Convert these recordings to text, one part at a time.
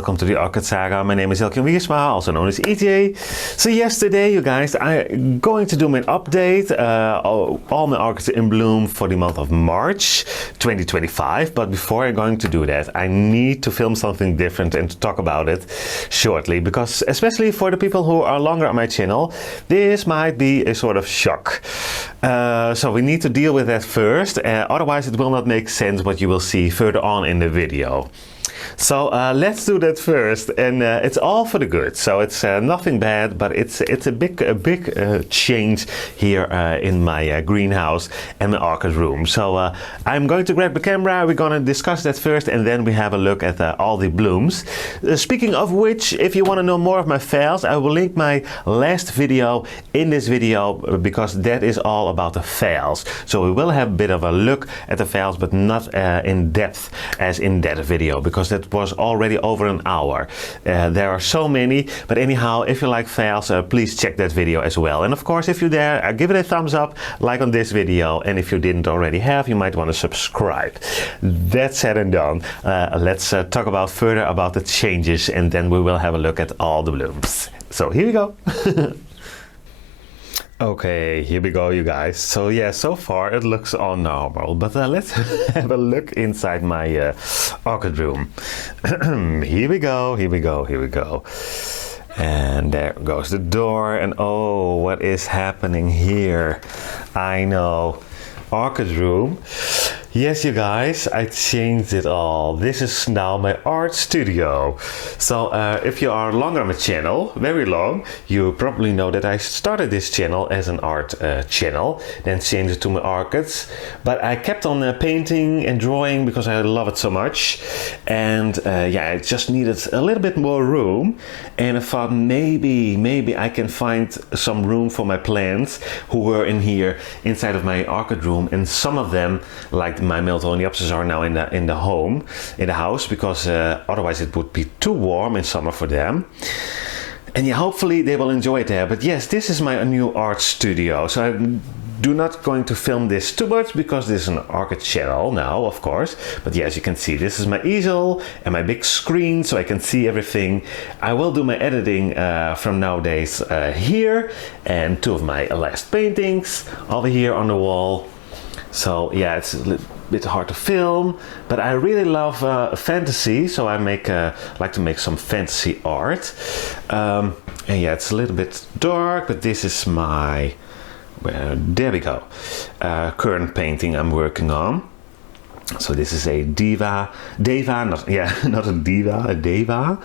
welcome to the Orchid Saga. My name is ELHO Brussel, also known as EJ. So yesterday, you guys, I'm going to do my update, all my orchids in bloom for the month of March 2025. But before I'm going to do that, I need to film something different and to talk about it shortly, because especially for the people who are longer on my channel, this might be a sort of shock. So we need to deal with that first, otherwise it will not make sense what you will see further on in the video. So let's do that first, and it's all for the good. So it's nothing bad, but it's a big change here in my greenhouse and my orchid room. So I'm going to grab the camera. We're going to discuss that first, and then we have a look at all the blooms. Speaking of which, if you want to know more of my phals, I will link my last video in this video, because that is all about the phals. So we will have a bit of a look at the phals, but not in depth as in that video, because that was already over an hour. There are so many, but anyhow, if you like phals, please check that video as well. And of course, if you're there, give it a thumbs up, like on this video, and if you didn't already have, you might want to subscribe. That said and done, let's talk about further about the changes, and then we will have a look at all the blooms. So here we go. Okay, here we go, you guys. So yeah, so far it looks all normal, but let's have a look inside my orchid room. Here we go, here we go, here we go. And there goes the door, and oh, what is happening here? I know, orchid room. Yes, you guys, I changed it all. This is now my art studio. So if you are longer on my channel, very long, you probably know that I started this channel as an art channel, then changed it to my orchids. But I kept on painting and drawing because I love it so much. And yeah, I just needed a little bit more room. And I thought maybe I can find some room for my plants who were in here inside of my orchid room. And some of them, like my Miltoniopsis, are now in the house, because otherwise it would be too warm in summer for them. And yeah, hopefully they will enjoy it there. But yes, this is my new art studio. So I'm not going to film this too much, because this is an orchid channel now, of course. But yeah, as you can see, this is my easel and my big screen, so I can see everything. I will do my editing from nowadays here, and two of my last paintings over here on the wall. So yeah, it's a little bit hard to film, but I really love fantasy, so I like to make some fantasy art. And yeah, it's a little bit dark, but this is my, there we go, current painting I'm working on. So this is a deva, not a diva, a deva,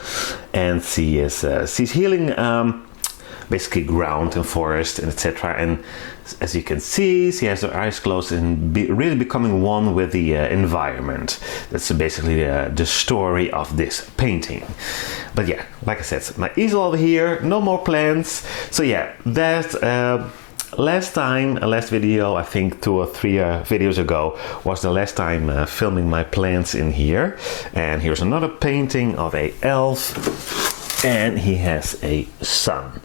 and she's healing basically ground and forest and etc. And as you can see, she has her eyes closed and really becoming one with the environment. That's basically the story of this painting. But yeah, like I said, my easel over here, no more plants. So yeah, that last video, I think 2 or 3 videos ago, was the last time filming my plants in here. And here's another painting of a elf, and he has a son,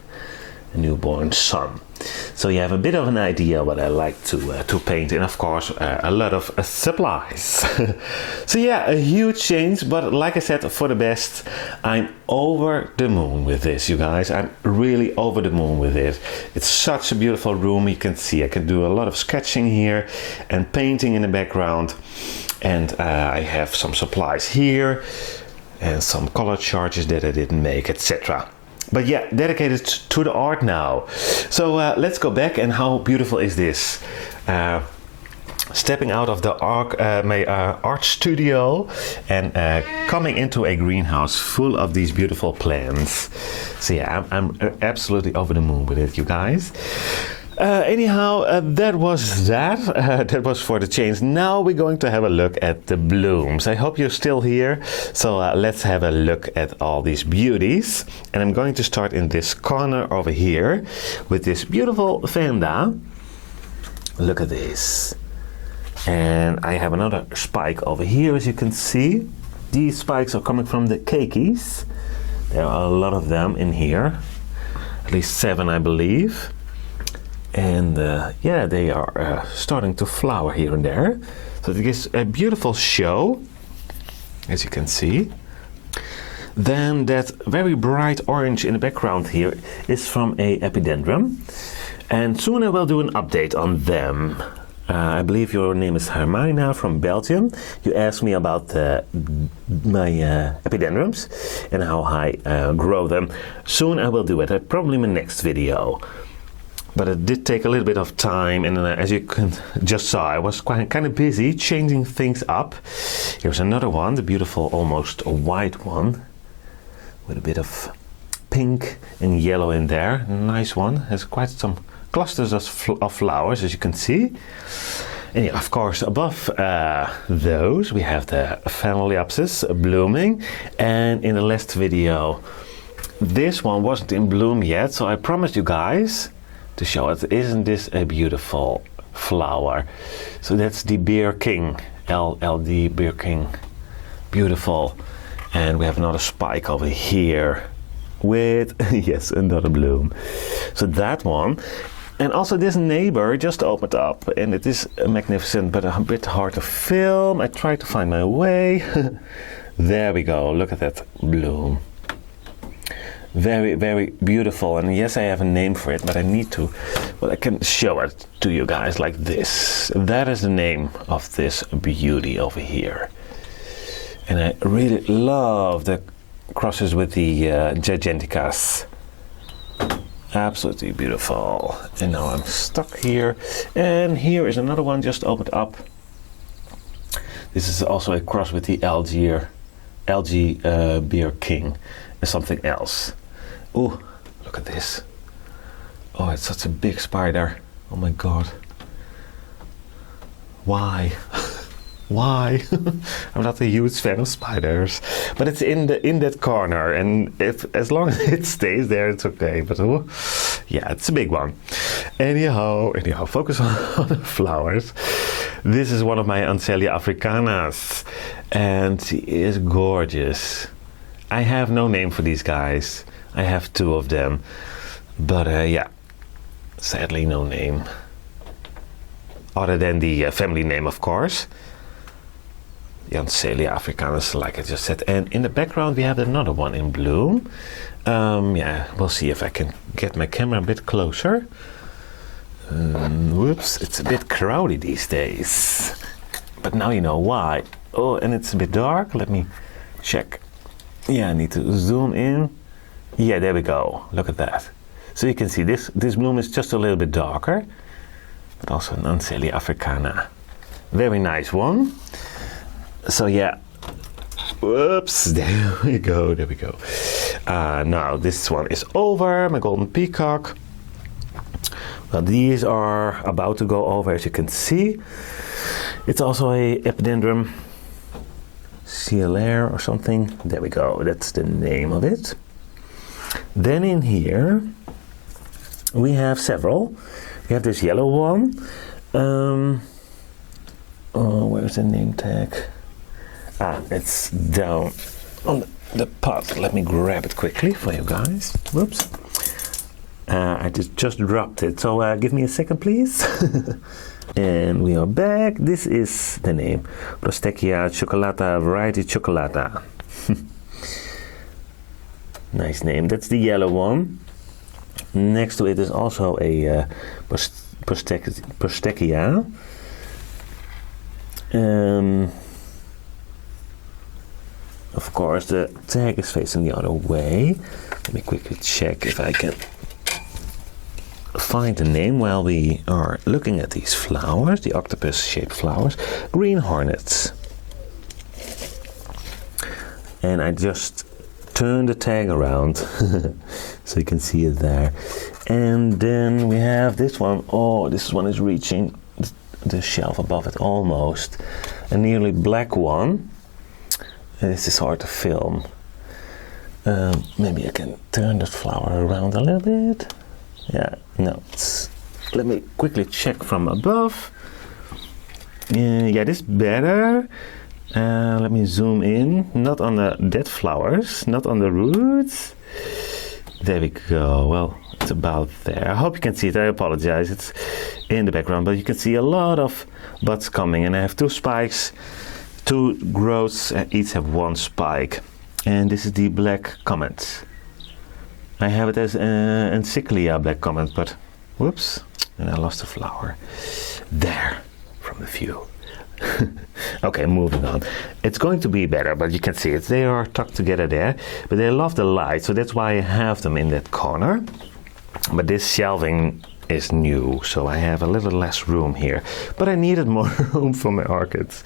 a newborn son. So you have a bit of an idea what I like to paint, and of course a lot of supplies. So yeah, a huge change, but like I said, for the best. I'm over the moon with this, you guys. I'm really over the moon with it. It's such a beautiful room. You can see I can do a lot of sketching here and painting in the background, and I have some supplies here and some color charges that I didn't make, etc. But yeah, dedicated to the art now. So let's go back, and how beautiful is this? Stepping out of the my art studio and coming into a greenhouse full of these beautiful plants. So yeah, I'm absolutely over the moon with it, you guys. Anyhow, that was that was for the change. Now we're going to have a look at the blooms. I hope you're still here. So let's have a look at all these beauties. And I'm going to start in this corner over here with this beautiful vanda. Look at this. And I have another spike over here, as you can see. These spikes are coming from the keikis. There are a lot of them in here, at least 7, I believe. And yeah, they are starting to flower here and there. So it gives a beautiful show, as you can see. Then that very bright orange in the background here is from a epidendrum. And soon I will do an update on them. I believe your name is Hermina from Belgium. You asked me about my epidendrums and how I grow them. Soon I will do it, probably in my next video. But it did take a little bit of time, and as you just saw, I was kind of busy changing things up. Here's another one, the beautiful, almost white one, with a bit of pink and yellow in there. Nice one. Has quite some clusters of flowers, as you can see. And yeah, of course, above those, we have the Phalaenopsis blooming. And in the last video, this one wasn't in bloom yet, so I promised you guys to show it. Isn't this a beautiful flower? So that's the Beer King, LLD Beer King. Beautiful. And we have another spike over here with, yes, another bloom. So that one. And also this neighbor just opened up, and it is magnificent, but a bit hard to film. I tried to find my way. There we go. Look at that bloom. Very, very beautiful. And yes, I have a name for it, but I need to, well, I can show it to you guys like this. That is the name of this beauty over here. And I really love the crosses with the Giganticas. Absolutely beautiful. And now I'm stuck here. And here is another one just opened up. This is also a cross with the LG Beer King and something else. Oh, look at this. Oh, it's such a big spider. Oh my god. Why? Why? I'm not a huge fan of spiders, but it's in that corner, and as long as it stays there, it's okay. But oh, yeah, it's a big one. Anyhow, focus on the flowers. This is one of my Ancelia africanas, and she is gorgeous. I have no name for these guys. I have two of them, but yeah, sadly no name. Other than the family name, of course. The Ancelia africanus, like I just said. And in the background we have another one in bloom. Yeah, we'll see if I can get my camera a bit closer. Whoops, it's a bit crowded these days. But now you know why. Oh, and it's a bit dark. Let me check. Yeah, I need to zoom in. Yeah, there we go. Look at that. So you can see this bloom is just a little bit darker. But also an Ancelia africana. Very nice one. So yeah, whoops, there we go. Now this one is over, my golden peacock. Well, these are about to go over, as you can see. It's also a epidendrum, CLR or something. There we go, that's the name of it. Then in here, we have several. We have this yellow one. Oh, where's the name tag? It's down on the pot. Let me grab it quickly for you guys. Whoops. I just dropped it, so give me a second, please. And we are back. This is the name. Prostechia chocolata, variety chocolata. Nice name. That's the yellow one. Next to it is also a Prostechia. Of course, the tag is facing the other way. Let me quickly check if I can find the name while we are looking at these flowers, the octopus-shaped flowers. Green hornets. And I just turned the tag around so you can see it there. And then we have this one. Oh, this one is reaching the shelf above it almost. A nearly black one. This is hard to film. Maybe I can turn the flower around a little bit. Yeah, no. Let me quickly check from above. Yeah, this is better. Let me zoom in. Not on the dead flowers, not on the roots. There we go. Well, it's about there. I hope you can see it. I apologize. It's in the background, but you can see a lot of buds coming. And I have two spikes. Two growths, each have one spike. And this is the black comet. I have it as Encyclia black comet, but whoops, and I lost a flower. There, from the view. Okay, moving on. It's going to be better, but you can see it. They are tucked together there, but they love the light, so that's why I have them in that corner. But this shelving is new, so I have a little less room here. But I needed more room for my orchids.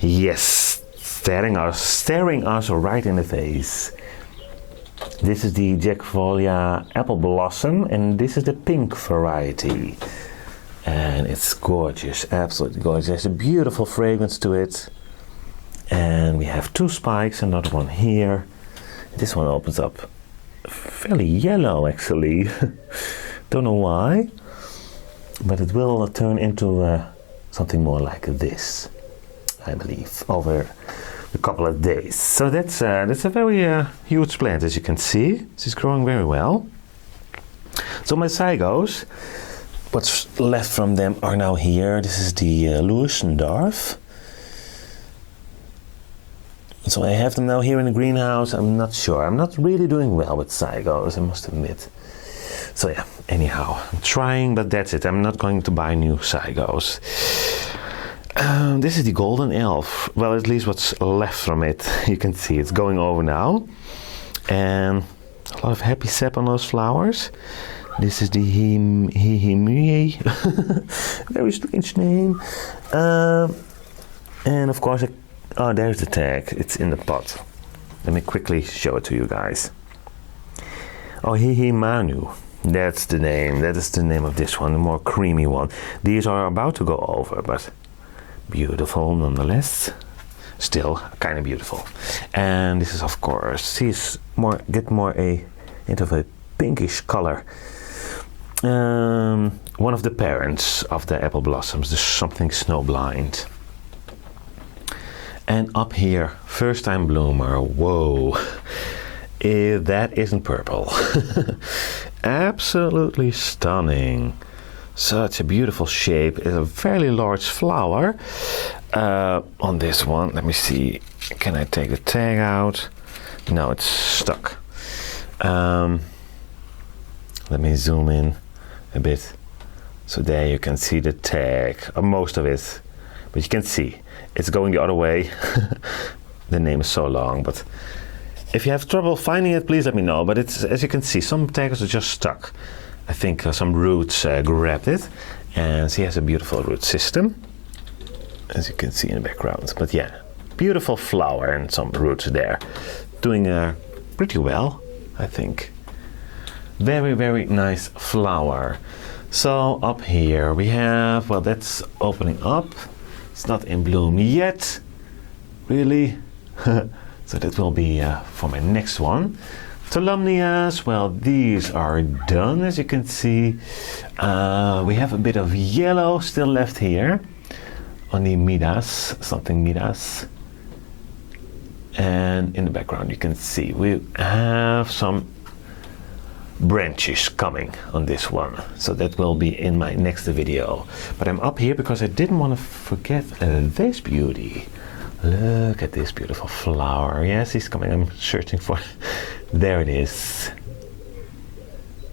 Yes, staring us right in the face. This is the Jackvolia apple blossom, and this is the pink variety. And it's gorgeous, absolutely gorgeous. There's a beautiful fragrance to it. And we have 2 spikes, another one here. This one opens up fairly yellow, actually. Don't know why, but it will turn into something more like this, I believe, over a couple of days. So that's a very huge plant, as you can see. It's growing very well. So my SaGas, what's left from them are now here. This is the Luisendorf. So I have them now here in the greenhouse. I'm not sure. I'm not really doing well with SaGas, I must admit. So yeah, anyhow, I'm trying, but that's it. I'm not going to buy new SaGas. This is the golden elf. Well, at least what's left from it. You can see it's going over now. And a lot of happy sap on those flowers. This is the Hihimie. Very strange name. And of course, oh, there's the tag. It's in the pot. Let me quickly show it to you guys. Oh, Hihimanu. That's the name. That is the name of this one, the more creamy one. These are about to go over, but beautiful nonetheless. Still kind of beautiful. And this is, of course, get more into a pinkish color. One of the parents of the apple blossoms, the something snowblind. And up here, first time bloomer. Whoa. That isn't purple. Absolutely stunning. Such a beautiful shape. It's a fairly large flower on this one. Let me see. Can I take the tag out? No, it's stuck. Let me zoom in a bit. So there you can see the tag, or most of it. But you can see it's going the other way. The name is so long, but if you have trouble finding it, please let me know. But it's, as you can see, some tags are just stuck. I think some roots grabbed it, and she has a beautiful root system, as you can see in the background. But yeah, beautiful flower and some roots there, doing pretty well, I think. Very, very nice flower. So up here we have, well, that's opening up. It's not in bloom yet, really. So that will be for my next one. Tolumnias, well, these are done, as you can see. We have a bit of yellow still left here on the Midas, something Midas. And in the background you can see we have some branches coming on this one. So that will be in my next video. But I'm up here because I didn't want to forget this beauty. Look at this beautiful flower. Yes, he's coming. I'm searching for it. There it is.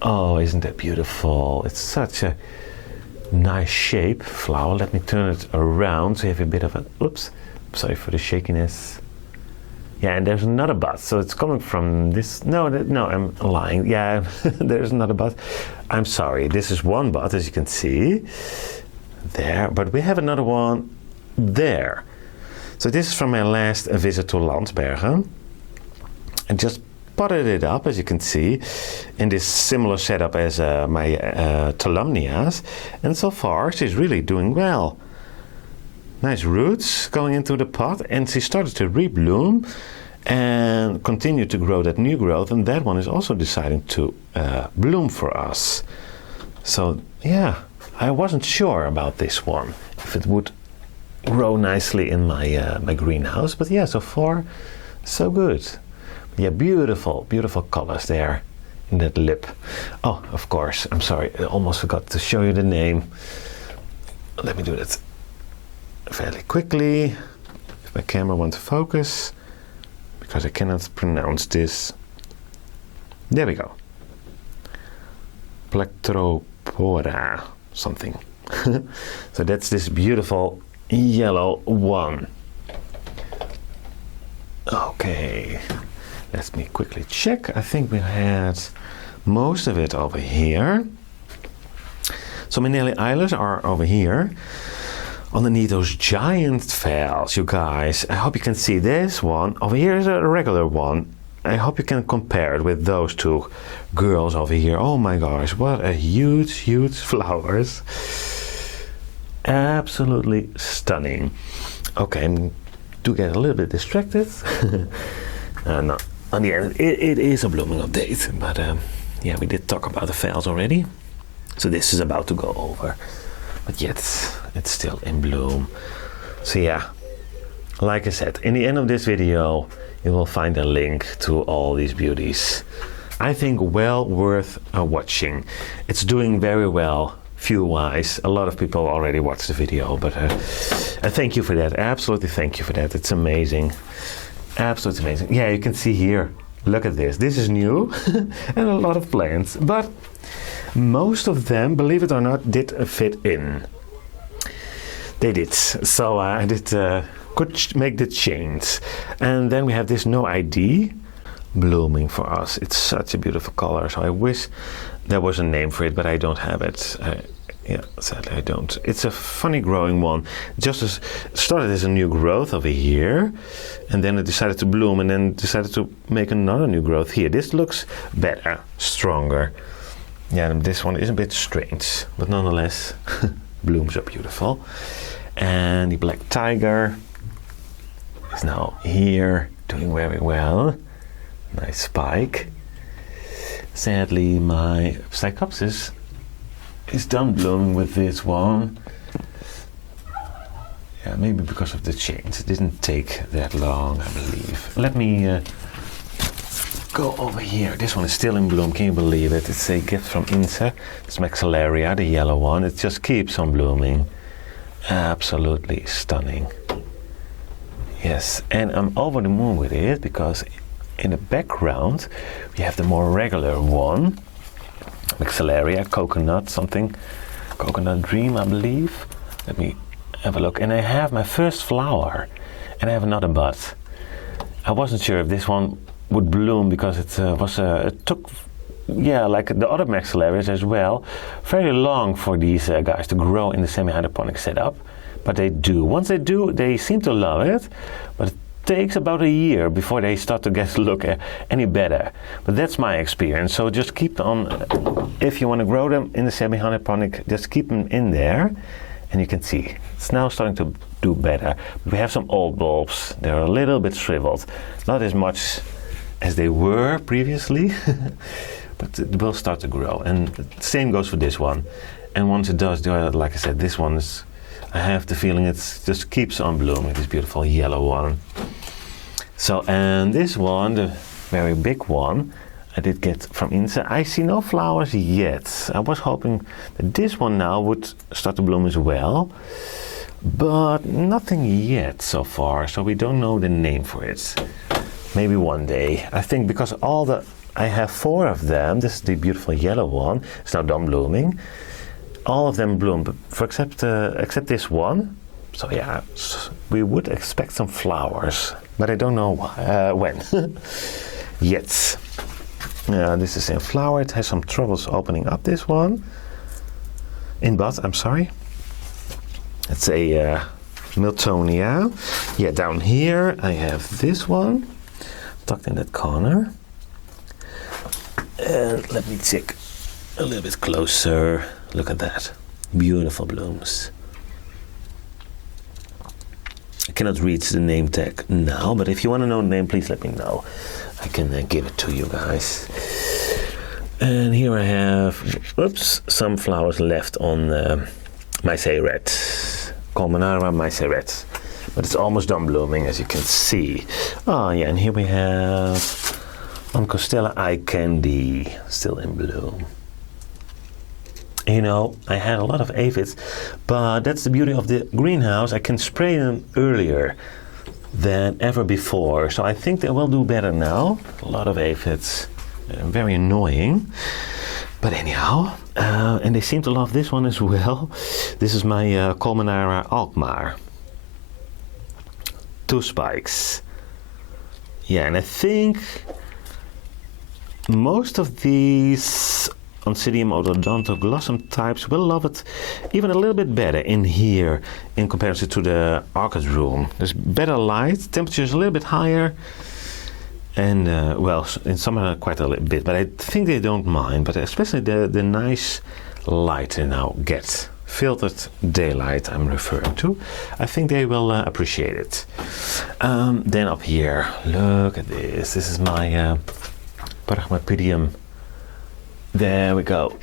Oh, isn't that beautiful? It's such a nice shape flower. Let me turn it around so you have a bit of a, oops, sorry for the shakiness. Yeah, and there's another bud. So it's coming from this. No, I'm lying. Yeah, there's another bud. I'm sorry. This is one bud, as you can see. There. But we have another one there. So this is from my last visit to Landsbergen. I just potted it up, as you can see, in this similar setup as my Tolumnias. And so far, she's really doing well. Nice roots going into the pot, and she started to rebloom and continue to grow that new growth. And that one is also deciding to bloom for us. So yeah, I wasn't sure about this one, if it would grow nicely in my my greenhouse, but yeah, so far so good. Yeah, beautiful colors there in that lip. Oh, of course, I'm sorry, I almost forgot to show you the name. Let me do that fairly quickly if my camera wants to focus, because I cannot pronounce this. There we go. Plectropora something. So that's this beautiful yellow one. Okay, let me quickly check. I think we had most of it over here. So my Nelly Islas are over here underneath those giant valves, you guys. I hope you can see this one. Over here is a regular one. I hope you can compare it with those two girls over here. Oh my gosh, what a huge, huge flowers. Absolutely stunning. Okay, I do get a little bit distracted. No, on the end, it is a blooming update, but yeah, we did talk about the valves already. So this is about to go over, but yet it's still in bloom. So yeah, like I said, in the end of this video, you will find a link to all these beauties. I think well worth watching. It's doing very well view-wise. A lot of people already watched the video, but I thank you for that. Absolutely thank you for that. It's amazing. Absolutely amazing. Yeah, you can see here. Look at this. This is new and a lot of plants, but most of them, believe it or not, did fit in. They did. So I could make the change. And then we have this no ID blooming for us. It's such a beautiful color. So I wish there was a name for it, but I don't have it. Yeah, sadly I don't. It's a funny growing one. Just started as a new growth over here, and then it decided to bloom, and then decided to make another new growth here. This looks better, stronger. Yeah, this one is a bit strange, but nonetheless, blooms are beautiful. And the black tiger is now here, doing very well. Nice spike. Sadly, my Psychopsis is done blooming with this one. Yeah, maybe because of the change. It didn't take that long, I believe. Let me go over here. This one is still in bloom. Can you believe it? It's a gift from Inse. It's Maxillaria, the yellow one. It just keeps on blooming. Absolutely stunning. Yes, and I'm over the moon with it because in the background we have the more regular one. Maxillaria, coconut something. Coconut dream, I believe. Let me have a look. And I have my first flower. And I have another bud. I wasn't sure if this one would bloom because it took, yeah, like the other maxillarias as well, very long for these guys to grow in the semi-hydroponic setup. But they do. Once they do, they seem to love it. But it takes about a year before they start to look any better. But that's my experience. So just keep on, if you want to grow them in the semi-hydroponic, just keep them in there. And you can see, it's now starting to do better. We have some old bulbs. They're a little bit shriveled. Not as much as they were previously, but it will start to grow. And the same goes for this one. And once it does, like I said, this one is, I have the feeling it just keeps on blooming, this beautiful yellow one. So, and this one, the very big one, I did get from Inse. I see no flowers yet. I was hoping that this one now would start to bloom as well, but nothing yet so far, so we don't know the name for it. Maybe one day. I think because I have 4 of them. This is the beautiful yellow one. It's now done blooming. All of them bloom, but except this one. So yeah, we would expect some flowers, but I don't know when yet. This is in flower. It has some troubles opening up, this one. In bud, I'm sorry. It's a Miltonia. Yeah, down here I have this one, tucked in that corner. And let me check a little bit closer. Look at that. Beautiful blooms. I cannot read the name tag now, but if you want to know the name, please let me know. I can give it to you guys. And here I have, some flowers left on Mycorrhizro, Colmenara Mycorrhizro. But it's almost done blooming, as you can see. Oh yeah, and here we have Oncostella Eye Candy, still in bloom. You know, I had a lot of aphids, but that's the beauty of the greenhouse. I can spray them earlier. than ever before. So I think they will do better now. A lot of aphids, very annoying. But anyhow, and they seem to love this one as well. This is my Colmenara Alkmaar. 2 spikes. Yeah, and I think most of these Oncidium odontoglossum types will love it even a little bit better in here in comparison to the Orchid room. There's better light, temperature is a little bit higher, and well, in summer quite a little bit, but I think they don't mind, but especially the nice light they now get. Filtered daylight I'm referring to. I think they will appreciate it. Then up here, look at this. This is my Paragmapedium. There we go.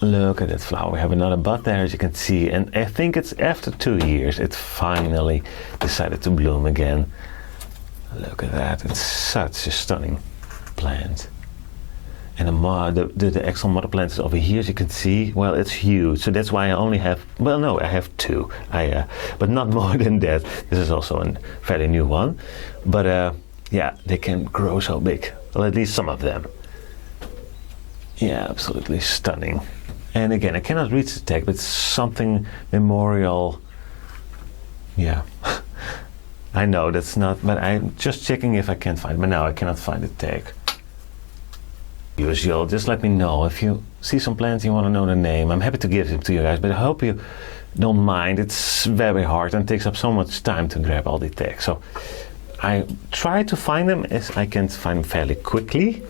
Look at that flower. We have another bud there, as you can see, and I think it's after 2 years it finally decided to bloom again. Look at that. It's such a stunning plant. And the actual mother plant is over here, as you can see. Well, it's huge, so that's why I only have, well, no, I have 2. But not more than that. This is also a fairly new one. But yeah, they can grow so big. Well, at least some of them. Yeah, absolutely stunning. And again, I cannot reach the tag, but it's something memorial. Yeah. I know that's not, but I'm just checking if I can find it. But now I cannot find the tag. Usual, just let me know if you see some plants you want to know the name. I'm happy to give it to you guys, but I hope you don't mind. It's very hard and takes up so much time to grab all the tags. So I try to find them as I can find them fairly quickly.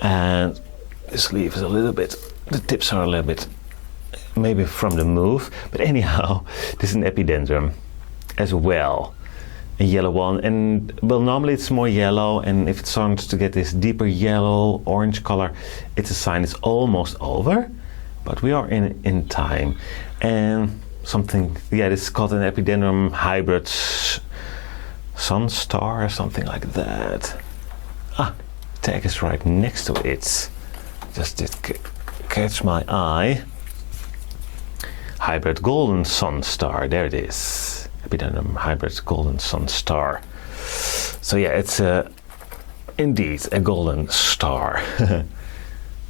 And this leaf is a little bit, the tips are a little bit, maybe from the move. But anyhow, this is an epidendrum as well. A yellow one, and well, normally it's more yellow, and if it starts to get this deeper yellow orange color, it's a sign it's almost over, but we are in time. And something, yeah, this is called an epidendrum hybrid sunstar or something like that. Ah, tag is right next to it. Just did catch my eye. Hybrid golden sunstar, there it is. Epidendrum hybrid golden sun star. So yeah, it's indeed a golden star.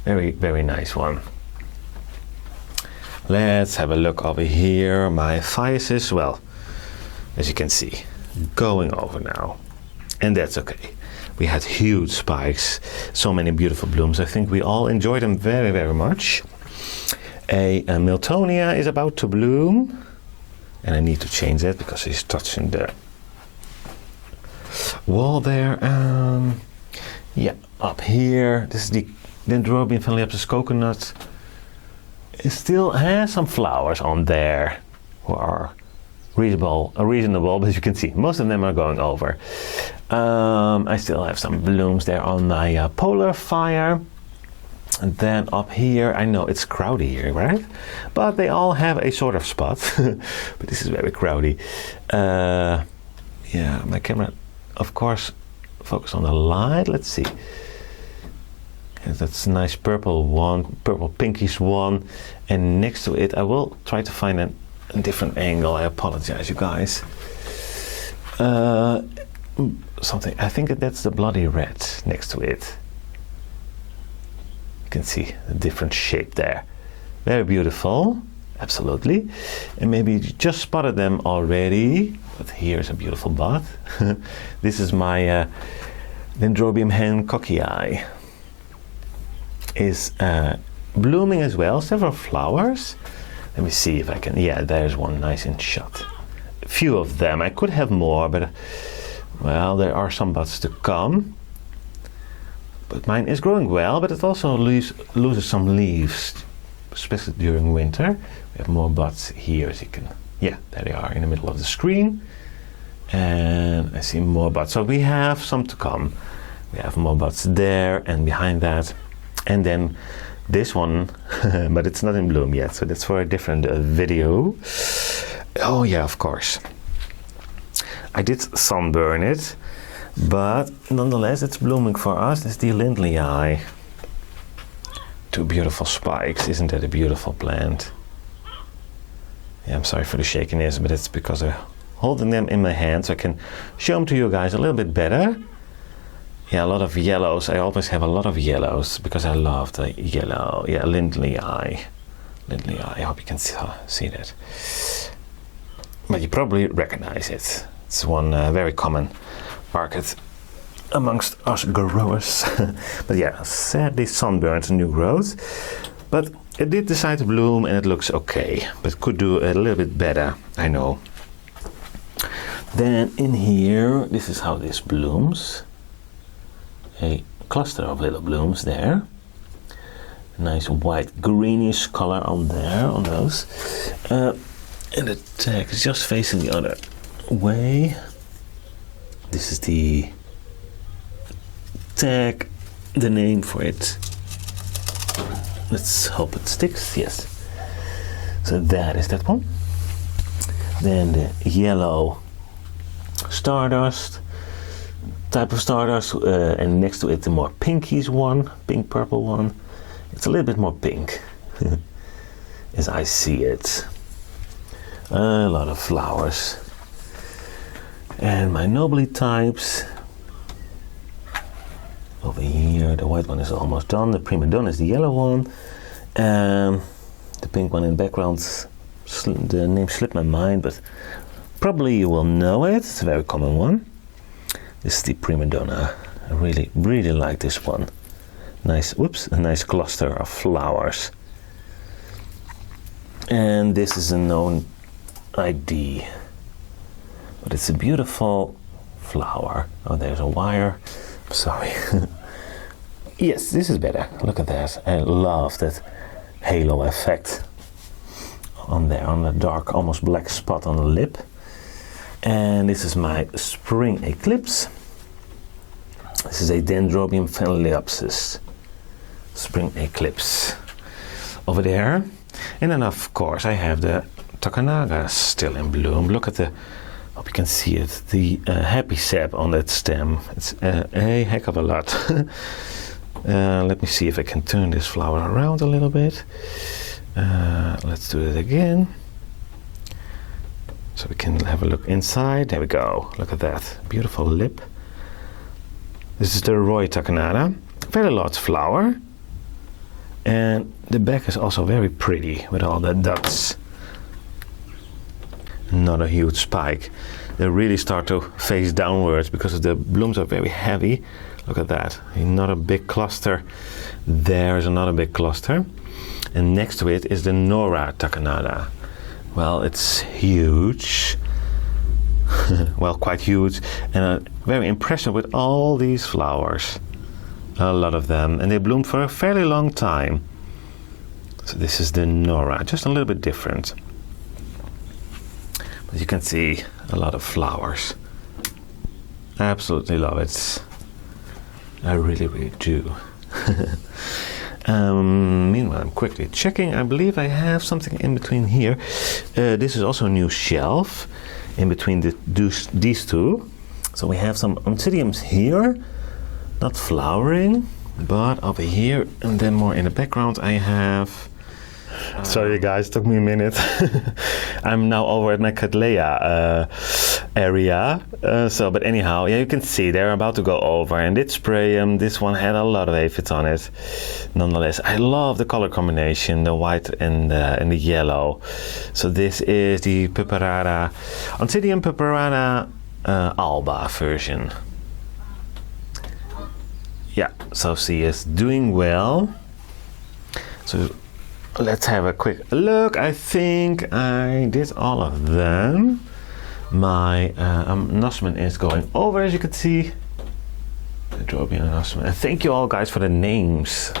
Very nice one. Let's have a look over here. My phaeaces, well, as you can see, going over now, and that's okay. We had huge spikes, so many beautiful blooms. I think we all enjoyed them very much. A Miltonia is about to bloom. And I need to change that because he's touching the wall there. Yeah, up here, this is the Dendrobium phalaenopsis coconut. It still has some flowers on there who are reasonable, but as you can see, most of them are going over. I still have some blooms there on my polar fire. And then up here, I know it's crowdy here, right? But they all have a sort of spot. But this is very crowdy. Yeah, my camera, of course, focus on the light. Let's see. And that's a nice purple one, purple pinkish one. And next to it, I will try to find a different angle. I apologize, you guys. Something, I think that's the bloody red next to it. You can see the different shape there. Very beautiful, absolutely. And maybe you just spotted them already, but here's a beautiful bud. This is my Dendrobium hancockii. Is blooming as well, several flowers. Let me see if I can, yeah, there's one nice in shot. A few of them, I could have more, but well, there are some buds to come. But mine is growing well, but it also loses some leaves, especially during winter. We have more buds here, as you can, yeah, there they are in the middle of the screen. And I see more buds, so we have some to come. We have more buds there and behind that. And then this one, but it's not in bloom yet, so that's for a different video. Oh yeah, of course. I did sunburn it. But nonetheless, it's blooming for us. It's the Lindleyi. 2 beautiful spikes. Isn't that a beautiful plant? Yeah, I'm sorry for the shakiness, but it's because holding them in my hand so I can show them to you guys a little bit better. Yeah, a lot of yellows. I always have a lot of yellows because I love the yellow. Yeah, Lindley eye. Lindley eye. I hope you can see that. But you probably recognize it. It's one very common orchid amongst us growers. But yeah, sadly sunburnt new growth. But it did decide to bloom and it looks okay. But could do a little bit better, I know. Then in here, this is how this blooms. A cluster of little blooms there. Nice white greenish color on there, on those. And the tag is just facing the other way. This is the tag, the name for it. Let's hope it sticks, yes. So that is that one. Then the yellow stardust type of stardust, and next to it the more pinkish one, pink purple one. It's a little bit more pink as I see it. A lot of flowers. And my nobly types over here, the white one is almost done. The prima donna is the yellow one. The pink one in the background, the name slipped my mind, but probably you will know it. It's a very common one. This is the prima donna. I really like this one. Nice, whoops, a nice cluster of flowers. And this is a known ID, but it's a beautiful flower. Oh, there's a wire. Sorry. Yes, this is better. Look at that. I love that halo effect on there, on the dark, almost black spot on the lip. And this is my spring eclipse. This is a Dendrobium phalaenopsis. Spring eclipse over there. And then of course I have the Takanaga still in bloom. Look at the, hope you can see it, the happy sap on that stem. It's a heck of a lot. Let me see if I can turn this flower around a little bit. Let's do it again. So we can have a look inside. There we go. Look at that. Beautiful lip. This is the Roy Takanada. Very large flower. And the back is also very pretty with all the dots. Not a huge spike. They really start to face downwards because the blooms are very heavy. Look at that. Not a big cluster. There's another big cluster. And next to it is the Nora Takanada. Well, it's huge. Well, quite huge. And very impressive with all these flowers. A lot of them. And they bloom for a fairly long time. So this is the Nora. Just a little bit different. But you can see a lot of flowers. Absolutely love it. I really do. Meanwhile, I'm quickly checking. I believe I have something in between here. This is also a new shelf in between these two. So we have some oncidiums here, not flowering, but over here, and then more in the background I have... Sorry guys, took me a minute. I'm now over at my Cattleya area. But anyhow, yeah, you can see they're about to go over, and did spray them. This one had a lot of aphids on it. Nonetheless, I love the color combination, the white and the yellow. So this is the Peperada, Oncidium Peperada Alba version. Yeah, so she is doing well. So let's have a quick look. I think I did all of them. My anosmin is going over, as you can see. The Dendrobium anosmin. And thank you all guys for the names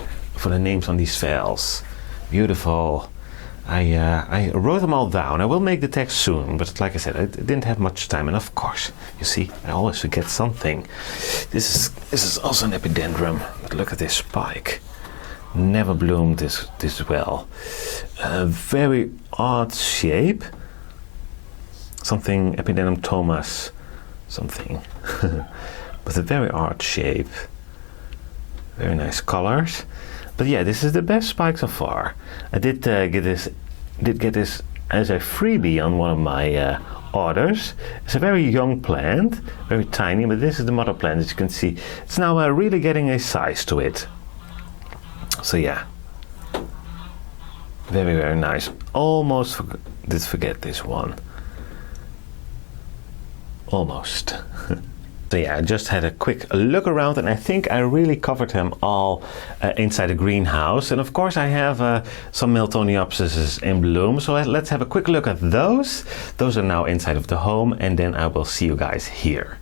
on these files. Beautiful. I wrote them all down. I will make the text soon, but like I said, I didn't have much time. And of course, you see, I always forget something. This is also an epidendrum, but look at this spike. Never bloomed this well. Very odd shape. Something Epidendrum Thomas, something. With a very odd shape. Very nice colors. But yeah, this is the best spike so far. I did get this as a freebie on one of my others. It's a very young plant, very tiny, but this is the mother plant, as you can see. It's now really getting a size to it. So yeah, very, very nice. Almost did forget this one. Almost. So yeah, I just had a quick look around, and I think I really covered them all inside the greenhouse. And of course I have some Miltoniopsises in bloom, so let's have a quick look at those. Those are now inside of the home, and then I will see you guys here.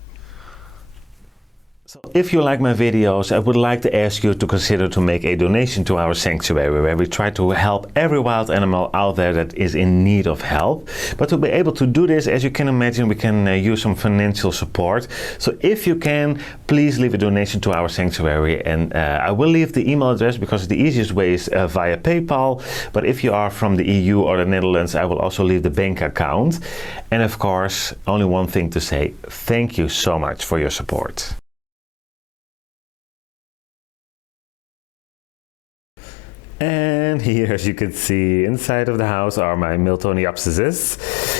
So if you like my videos, I would like to ask you to consider to make a donation to our sanctuary, where we try to help every wild animal out there that is in need of help. But to be able to do this, as you can imagine, we can use some financial support. So if you can, please leave a donation to our sanctuary, and I will leave the email address because the easiest way is via PayPal. But if you are from the EU or the Netherlands, I will also leave the bank account. And of course, only one thing to say: thank you so much for your support. And here, as you can see, inside of the house are my Miltoniopsises.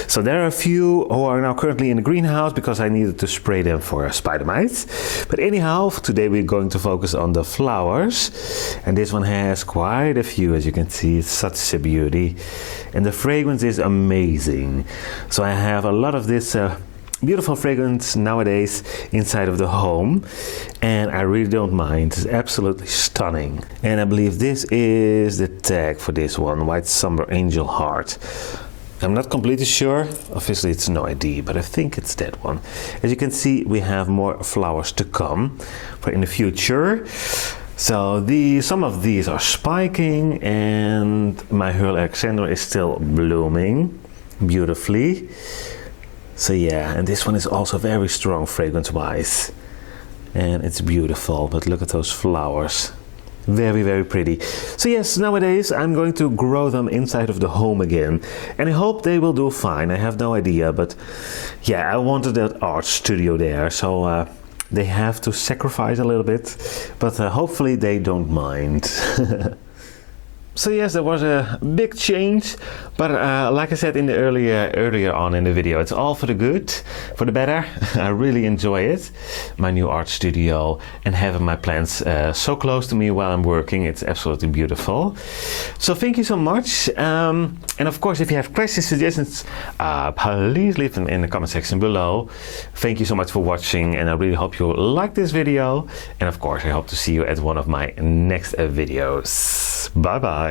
So there are a few who are now currently in the greenhouse because I needed to spray them for spider mites. But anyhow, today we're going to focus on the flowers. And this one has quite a few, as you can see. It's such a beauty. And the fragrance is amazing. So I have a lot of this beautiful fragrance nowadays inside of the home, and I really don't mind. It's absolutely stunning. And I believe this is the tag for this one, White Somber Angel Heart. I'm not completely sure, obviously it's no ID, but I think it's that one. As you can see, we have more flowers to come for in the future. So some of these are spiking, and my Hurl Alexander is still blooming beautifully. So yeah, and this one is also very strong fragrance-wise, and it's beautiful. But look at those flowers, very, very pretty. So yes, nowadays I'm going to grow them inside of the home again, and I hope they will do fine. I have no idea, but yeah, I wanted that art studio there, so they have to sacrifice a little bit, but hopefully they don't mind. So yes, there was a big change, but like I said in the earlier on in the video, it's all for the good, for the better. I really enjoy it, my new art studio, and having my plants so close to me while I'm working. It's absolutely beautiful. So thank you so much, and of course, if you have questions, suggestions, please leave them in the comment section below. Thank you so much for watching, and I really hope you like this video, and of course I hope to see you at one of my next videos. Bye bye.